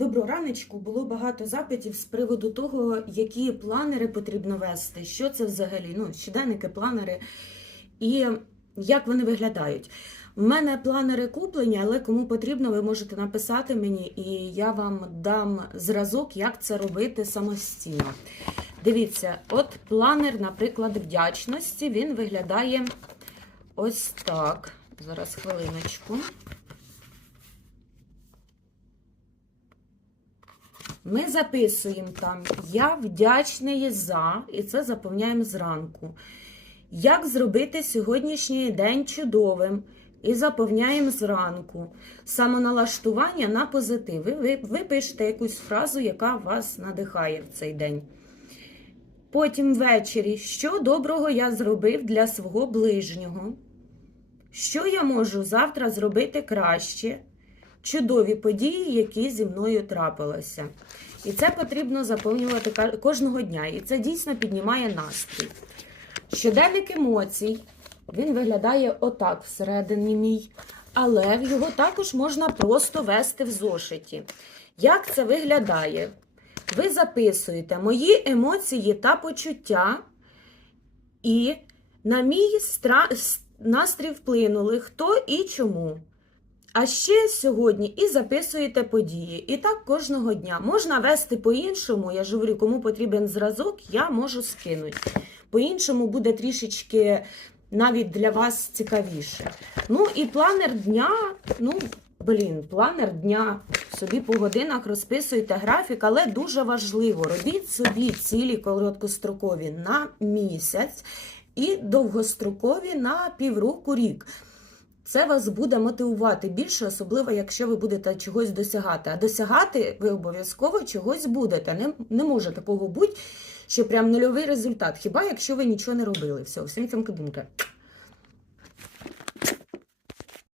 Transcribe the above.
Доброго раночку. Було багато запитів з приводу того, які планери потрібно вести, що це взагалі, ну, щоденники, планери і як вони виглядають. У мене планери куплені, але кому потрібно, ви можете написати мені, і я вам дам зразок, як це робити самостійно. Дивіться, от планер, наприклад, вдячності, він виглядає ось так. Зараз хвилиночку. Ми записуємо там Я вдячний за, і це заповняємо зранку. Як зробити сьогоднішній день чудовим? І заповняємо зранку. Самоналаштування на позитив. Ви, ви, ви пишете якусь фразу, яка вас надихає в цей день. Потім ввечері, що доброго я зробив для свого ближнього? Що я можу завтра зробити краще? Чудові події, які зі мною трапилися. І це потрібно заповнювати кожного дня. І це дійсно піднімає настрій. Щоденник емоцій. Він виглядає отак всередині мій, але його також можна просто вести в зошиті. Як це виглядає? Ви записуєте мої емоції та почуття, і на мій стра- настрій вплинули хто і чому. А ще сьогодні і записуєте події. І так кожного дня. Можна вести по-іншому. Я ж говорю, кому потрібен зразок, я можу скинути. По-іншому буде трішечки навіть для вас цікавіше. Ну і планер дня, ну, блін, планер дня. Собі по годинах розписуйте графік, але дуже важливо, робіть собі цілі короткострокові на місяць і довгострокові на півроку рік. Це вас буде мотивувати більше, особливо якщо ви будете чогось досягати. А досягати ви обов'язково чогось будете. Не, не може такого бути, що прям нульовий результат. Хіба якщо ви нічого не робили? Все, всім цим кабунка.